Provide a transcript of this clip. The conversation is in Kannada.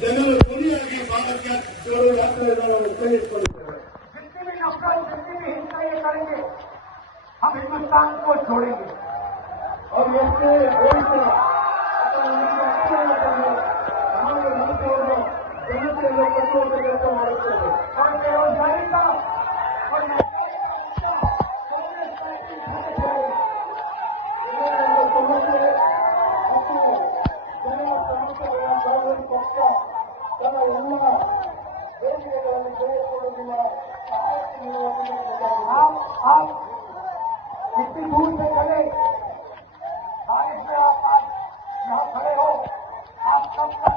ಜನರು ಧ್ವನಿಯಾಗಿ ಭಾಗಕ್ಕೆ ಕೈ ಇಟ್ಕೊಂಡಿದ್ದಾರೆ. जितनी भी नफरत, जितनी भी हिंसा ये करेंगे, हम हिंदुस्तान को छोड़ेंगे और ಎಷ್ಟೇ ದೇಶ ಅಥವಾ ನಿಮ್ಮ ಅಕ್ಷರಗಳನ್ನು ನಮಗೆ ಮನಸ್ಸನ್ನು ಜನತೆಯನ್ನು ಕಟ್ಟುವಂತ ಕೆಲಸ ಮಾಡುತ್ತೇವೆ. और बेरोजगारी का और ಸಮಸ್ಯೆ ಮತ್ತು ಜನರ ಸಮಸ್ಯೆಗಳ ಕಾನೂನು ಪಕ್ಷ ತನ್ನ ಎಲ್ಲ ಬೇಡಿಕೆಗಳನ್ನು ತೆಗೆದುಕೊಳ್ಳುವುದಿಲ್ಲ. आप कितनी दूर से चले, बारिश में आप आज यहाँ खड़े हो, आप सबका